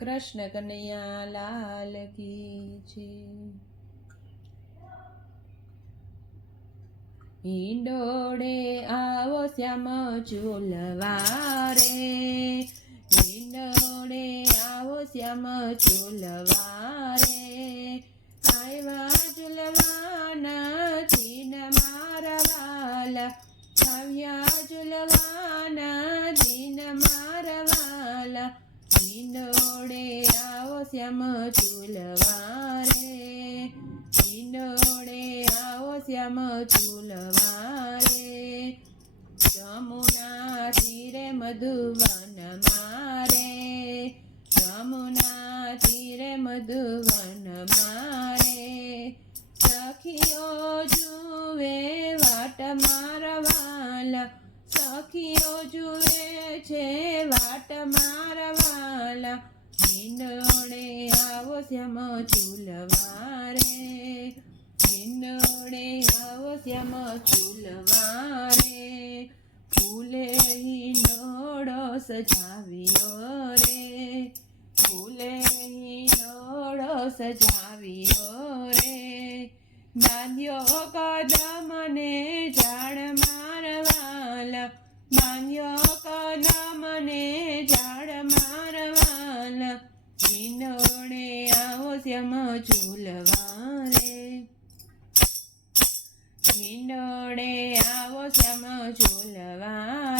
કૃષ્ણ કનૈયા લાલ કી છે. હિંડોળે આવો શ્યામ ચૂલવારે હિંડોળે આવો શ્યામ ચૂલવારે શ્યામ ચૂલવારે હિંડોળે આવો શ્યામ ચૂલવારે જમુના તીરે મધુવન મારે, જમુના તીરે મધુવન મારે. સખીઓ જુએ વાટ મારવાલા, સખીઓ જુએ છે વાટ મારવાલા. હિંડોળે શ્યામ ચૂલવારે. હિંડોળે આવો શ્યામ ચૂલવારે. ફૂલે હિંડોળો સજાવ્યો રે. ફૂલે હિંડોળો સજાવ્યો રે. બાંધ્યો કદમને ઝાડ મારવાલા. બાંધ્યો આવો શ્યામ ચૂલવારે હિંડોળે આવો શ્યામ ઝૂલવારે.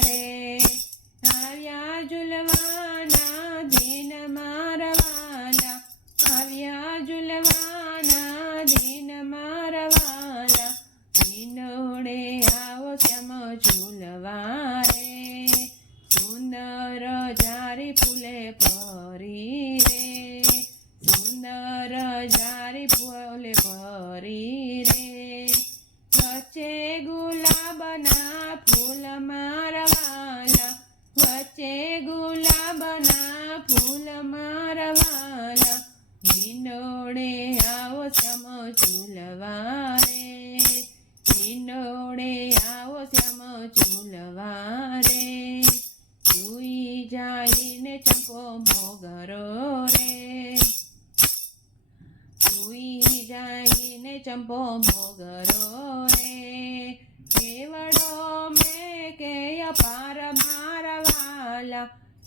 જાઈને ચંપો મોગરો રે. કેવડો મેં કે અપાર મારવાલા.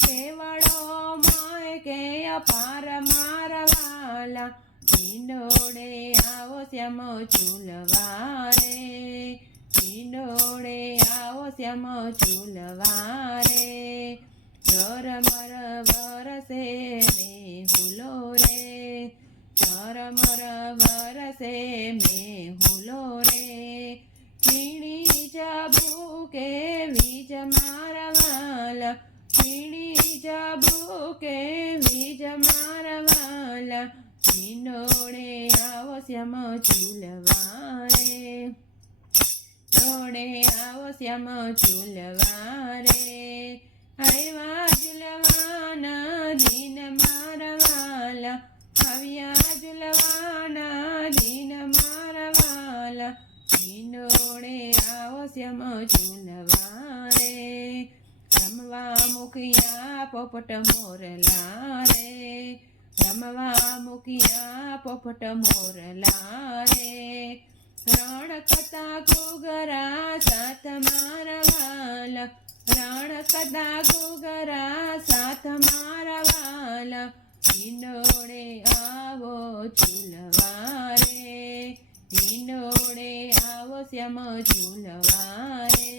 કેવડો મેં કે અપાર મારવાલા. હિંડોળે આવો શ્યામ ચૂલવારે. હિંડોળે આવો શ્યામ ચૂલવારે. ઝરમર જબુકે વીજ મારવાલા ચીણી જબુકે વીજ મારવાલા હિંડોળે આવો શ્યામ ચૂલવારે નોડે આવો શ્યામ ચૂલવારે આવ્યા ઝુલવાના દિન મારવાલા, આવ્યા ઝુલવાના શ્યામ ચૂલવારે રમવા મુખિયા પોપટ મોરલા રે રમવા મુખિયા પોપટ મોરલા રે રણ કથા ઘોઘરા સાથ મારવાલ રણ ઘોઘરા સાથ મારવાલ ઇનોડે આવો ચૂલવારે શ્યામ ચૂલવારે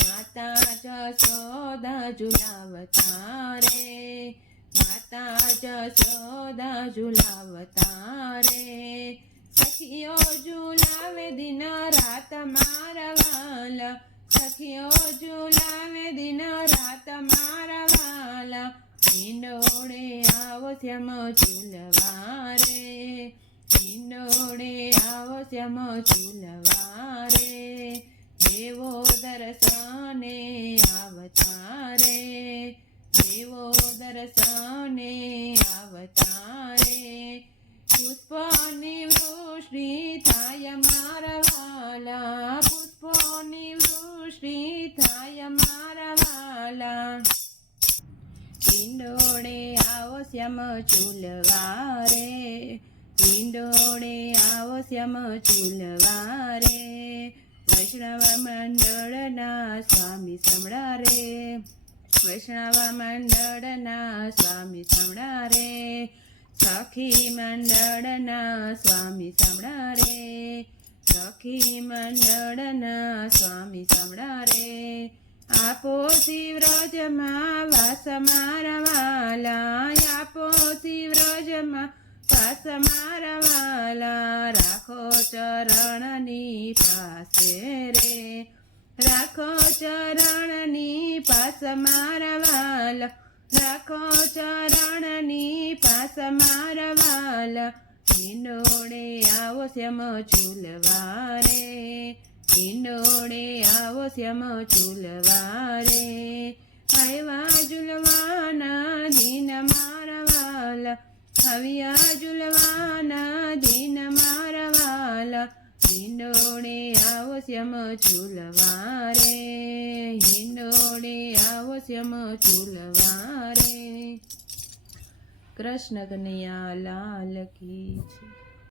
માતા જશોદા ઝુલાવતા રે માતા જશોદા ઝુલાવતા રે સખીઓ ઝુલાવે દિન રાત મારવાલ, સખીઓ ઝુલાવે દિન રાત મારવાલ, હિંડોળે આવો શ્યામ ચૂલવારે હિંડોળે આવો શ્યામ ચૂલવારે દર્શને આવતારે પુષ્પની વૃષ્ટિ થાય મારા વાલા. પુષ્પોની વૃષ્ટિ થાય મારા વાલા. હિંડોળે આવો શ્યામ ચૂલવારે. હિંડોળે આવો શ્યામ ચૂલવારે. વૈષ્ણવ મંડળના સ્વામી સમળા રે વૈષ્ણવ મંડળના સ્વામી સમળા રે સખી મંડળના સ્વામી સમળા રે સખી મંડળના સ્વામી સમળા રે આપો શિવરાજમાં વાસ મારવાલા આપો શિવરાજમાં પાસ મારવાલા રાખો ચરણની પાસે રે. રાખો ચરણની પાસ મારવાલ. વાલા રાખો ચરણની પાસ મારવાલ. વાલા હિંડોળે આવો શ્યામ ચૂલવારે હિંડોળે આવો શ્યામ ચૂલવારે આવ્યા ઝુલવાના દિન મારવાલ. વાલા આવ્યા ઝુલવાના શ્યામ ચૂલવારે હિંડોળે આવો શ્યામ ચૂલવારે. કૃષ્ણ કનૈયા લાલ કી છે.